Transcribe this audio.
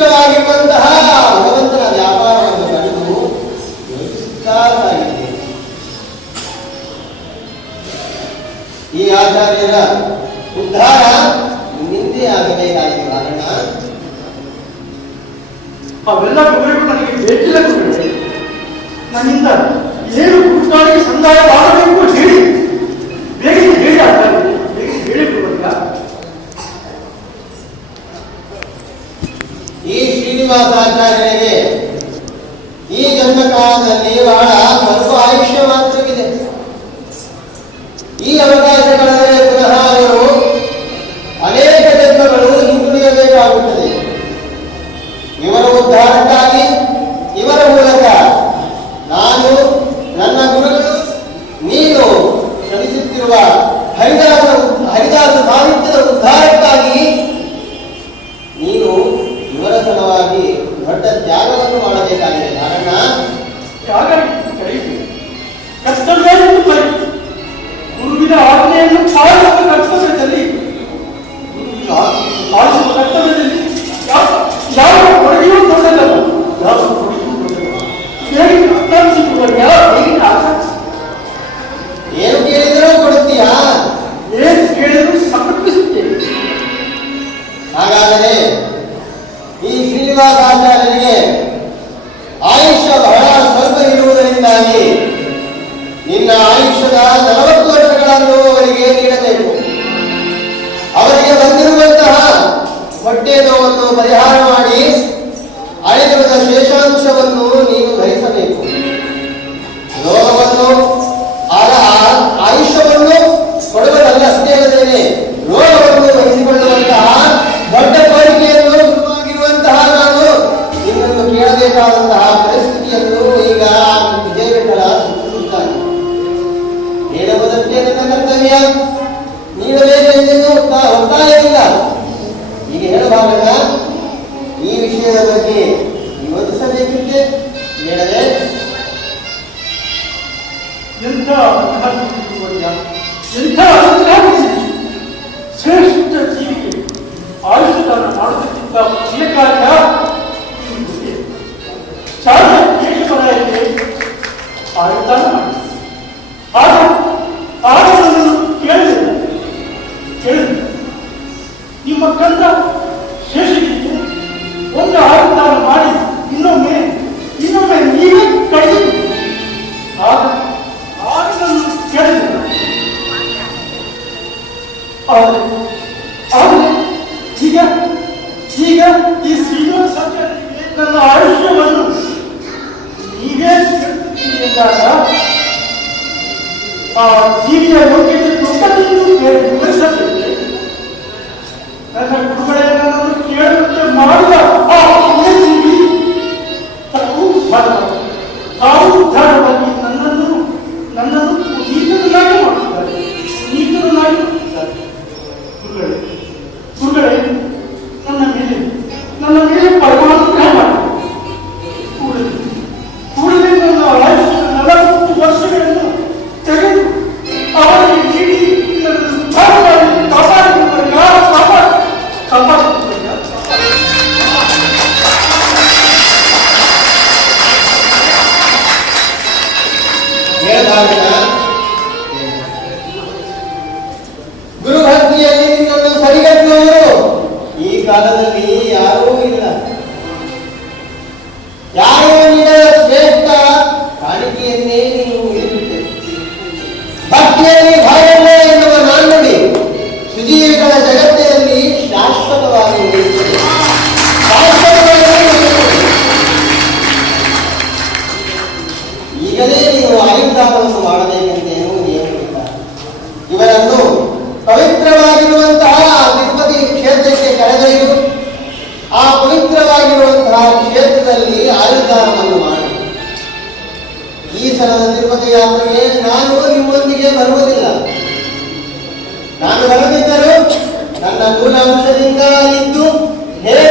ವಿಚಿತ್ರವಾಗಿರುವಂತಹ ಭಗವಂತನ ವ್ಯಾಪಾರವನ್ನು ಕಂಡು ಯೋಚಿಸುತ್ತಾ ಸಾಗಿದ್ದೇನೆ. ಈ ಆಚಾರ್ಯರ ಉದ್ಧಾರ ನಿಂದೆ ಆಗಬೇಕಾಗಿದೆ. ಕಾರಣ ಅವೆಲ್ಲ ವಿವರಗಳು ನನಗೆ ಬೇಕಿಲ್ಲ. ನನ್ನಿಂದ ಏನು ಕುರುಕಾಳಿಗೆ ಸಂದಾಯವಾಗಬೇಕು ಹೇಳಿ, ಬೇಗ ಹೇಳಿ ಆಗ್ತಾರೆ, ಬೇಗ ಹೇಳಿ ಬರುವಾಗ. ಈ ಶ್ರೀನಿವಾಸಾಚಾರ್ಯರಿಗೆ ಈ ಜನ್ಮಕಾಲದಲ್ಲಿ ಬಹಳ ಸ್ವಲ್ಪ ಆಯುಷ್ಯ ಮಾತ್ರವಿದೆ. ಈ ಅವಕಾಶಗಳಲ್ಲಿ ಪುನಃ ಅವರು ಅನೇಕ ಜನ್ಮಗಳು ಹಿಂದುಳಿಯಬೇಕಾಗುತ್ತದೆ. ಇವರ ಉದ್ಧಾರಕ್ಕಾಗಿ ಇವರ ಮೂಲಕ ನಾನು, ನನ್ನ ಗುರುಗಳು, ನೀನು ಶ್ರಮಿಸುತ್ತಿರುವ ಹರಿದಾಸ ಸಾಹಿತ್ಯದ ಉದ್ಧಾರಕ್ಕಾಗಿ ನೀನು ಇವರ ಸಲುವಾಗಿ ದೊಡ್ಡ ತ್ಯಾಗವನ್ನು ಮಾಡಬೇಕಾಗಿದೆ. ಕಾರಣ ಕರ್ತವ್ಯ ಗುರುವಿನ ಆಜ್ಞೆಯನ್ನು ಪಾಲಿಸುವ ಕರ್ತವ್ಯದಲ್ಲಿ, ಪಾಲಿಸುವ ಕರ್ತವ್ಯದಲ್ಲಿ ಯಾವ ಕೊಡುಗೆಯೂ ದೊಡ್ಡದಲ್ಲ, ಯಾವ ಕೊಡುಗೆಯೂ ದೊಡ್ಡದಲ್ಲ. ಹೇಗೆ ಅರ್ಥಿಸಿಕೊಳ್ಳ ಏನು ಕೇಳಿದರೂ ಕೊಡುತ್ತೀಯಾ? ಏನು ಕೇಳಿದರೂ ಸಮರ್ಪಿಸುತ್ತೇನೆ. ಹಾಗಾದರೆ ಈ ಶ್ರೀನಿವಾಸಾಚಾರ್ಯರಿಗೆ ಆಯುಷ್ಯ ಬಹಳ ಸ್ವಲ್ಪ ಇರುವುದರಿಂದಾಗಿ ನಿನ್ನ ಆಯುಷ್ಯದ 40 ವರ್ಷಗಳನ್ನು ಅವರಿಗೆ ನೀಡಬೇಕು. ಅವರಿಗೆ ಬಂದಿರುವಂತಹ ಹೊಟ್ಟೆ ನೋವನ್ನು ಪರಿಹಾರ ಮಾಡಿ ಅಳೆದಿರುವ ಶೇಷಾಂಶವನ್ನು ನೀನು ಗ್ರಹಿಸಬೇಕು. ರೋಗವನ್ನು ಆಯುಷ್ಯವನ್ನು ಕೊಡುವುದಲ್ಲ, ಅಷ್ಟೇ ಅಲ್ಲದೇನೆ ರೋಗವನ್ನು ವಹಿಸಿಕೊಳ್ಳುವಂತಹ ದೊಡ್ಡ ಕೋರಿಕೆಯನ್ನು ಶುರುವಾಗಿರುವಂತಹ ನಾನು ನಿನ್ನನ್ನು ಕೇಳಬೇಕಾದಂತಹ ಪರಿಸ್ಥಿತಿಯನ್ನು ಈಗ ವಿಜಯವಿಠಲ ಸೂಚಿಸುತ್ತಾನೆ. ಹೇಳುವುದಕ್ಕೆ ನನ್ನ ಕರ್ತವ್ಯ, ನೀಡಬೇಕೆಂದು ಒತ್ತಾಯವಿಲ್ಲ. ಈಗ ಹೇಳಬಾರಲ್ಲ, ಈ ವಿಷಯದ ಬಗ್ಗೆ ಯೋಚಿಸಬೇಕಿತ್ತೆ. ಹೇಳದೆ ಎಂಥ ಶ್ರೇಷ್ಠ ಜೀವಿಗೆ ಆಯುಷ್ಯದಾನ ಮಾಡುವುದಕ್ಕಿಂತ ಪುಣ್ಯ ಕಾರ್ಯ ಶಾಲೆಯ ಕೇಶವರಾಯಕ್ಕೆ ಆಯುಷ್ದಾನ ಮಾಡಿ. ಆಗ ಕೇಳಿದ ನಿಮ್ಮ ಕಂದ ಶೇಷಗಿರಿಗೆ ಒಂದು ಆಯುಷ್ದಾನ ಮಾಡಿ ಇನ್ನೊಮ್ಮೆ ನೀವೇ ಕಳಿಸಿ. ಆಗ ಕೇಳಿದ ಈಗ ಈ ಶ್ರೀನಿವಾಸಾಚಾರ್ಯರಿಗೆ ನನ್ನ ಆಯುಷ್ಯವನ್ನು ನೀವೇ ಎಂದಾಗ ಆ ಜೀವಿಯ ಯೋಗ್ಯತೆ ದೊಡ್ಡದೆಂದು ವಿವರಿಸಬೇಕು. ನನ್ನ ಗುರುಗಳೇ ನನ್ನನ್ನು ಕೇಳುವಂತೆ ಮಾಡಿದ ಆ ಜೀವಿ ತಾವು ಉದ್ಧಾರವಾಗಿ ನನ್ನನ್ನು ನೀತನಾಗಿ ಮಾಡುತ್ತಾರೆ. ಗುರುಗಳೇ ನನ್ನ ಮೇಲೆ ಪರಮಾನುಗ್ರಹ ಮಾಡಿ ಕೂಡಲೇ ನನ್ನ ಆಯುಷ್ಯ 40 ವರ್ಷಗಳನ್ನು ತೆಗೆದು ಅವರಿಗೆ ನೀಡಿ ನನ್ನನ್ನು ಉದ್ಧಾರ ಮಾಡಿ ಕಾಪಾಡಿಕೊಳ್ಳ. ಗುರುಭಕ್ತಿಯಲ್ಲಿ ನಿನ್ನನ್ನು ಸರಿಗಟ್ಟುವವರು ಈ ಕಾಲದಲ್ಲಿ ಯಾರೂ ಇಲ್ಲ. ಯಾರೋ ನೀಡದ ಶ್ರೇಷ್ಠ ಕಾಣಿಕೆಯನ್ನೇ ನೀವು ಉಳಿದಿದ್ದೆ. ಭಕ್ತಿಯಲ್ಲಿ ಭಯವಿಲ್ಲ ಎನ್ನುವ ನಾಣ್ಣುಡಿ ಸುಜೀವಿಗಳ ಜಗತ್ತಿನಲ್ಲಿ ಶಾಶ್ವತವಾಗಿ ಉಳಿಯುತ್ತದೆ. ಈಗಲೇ ನೀವು ಆಯುರ್ದಾನವನ್ನು ಮಾಡಬೇಕೆಂದೇನೂ ನಿಯಮವಿಲ್ಲ. ಇವರನ್ನು ಪವಿತ್ರವಾಗಿರುವಂತಹ ತಿರುಪತಿ ಕ್ಷೇತ್ರಕ್ಕೆ ಕರೆದೊಯ್ದು ಆ ಪವಿತ್ರವಾಗಿರುವಂತಹ ಕ್ಷೇತ್ರದಲ್ಲಿ ಆಯುರ್ದಾನವನ್ನು ಮಾಡಿ. ಈ ಸಲದ ತಿರುಪತಿ ಯಾತ್ರೆಗೆ ನಾನು ನಿಮ್ಮೊಂದಿಗೆ ಬರುವುದಿಲ್ಲ. ನಾನು ಬರದಿದ್ದರೂ ನನ್ನ ಮೂಲಾಂಶದಿಂದ ಇದ್ದು ಹೇಗೆ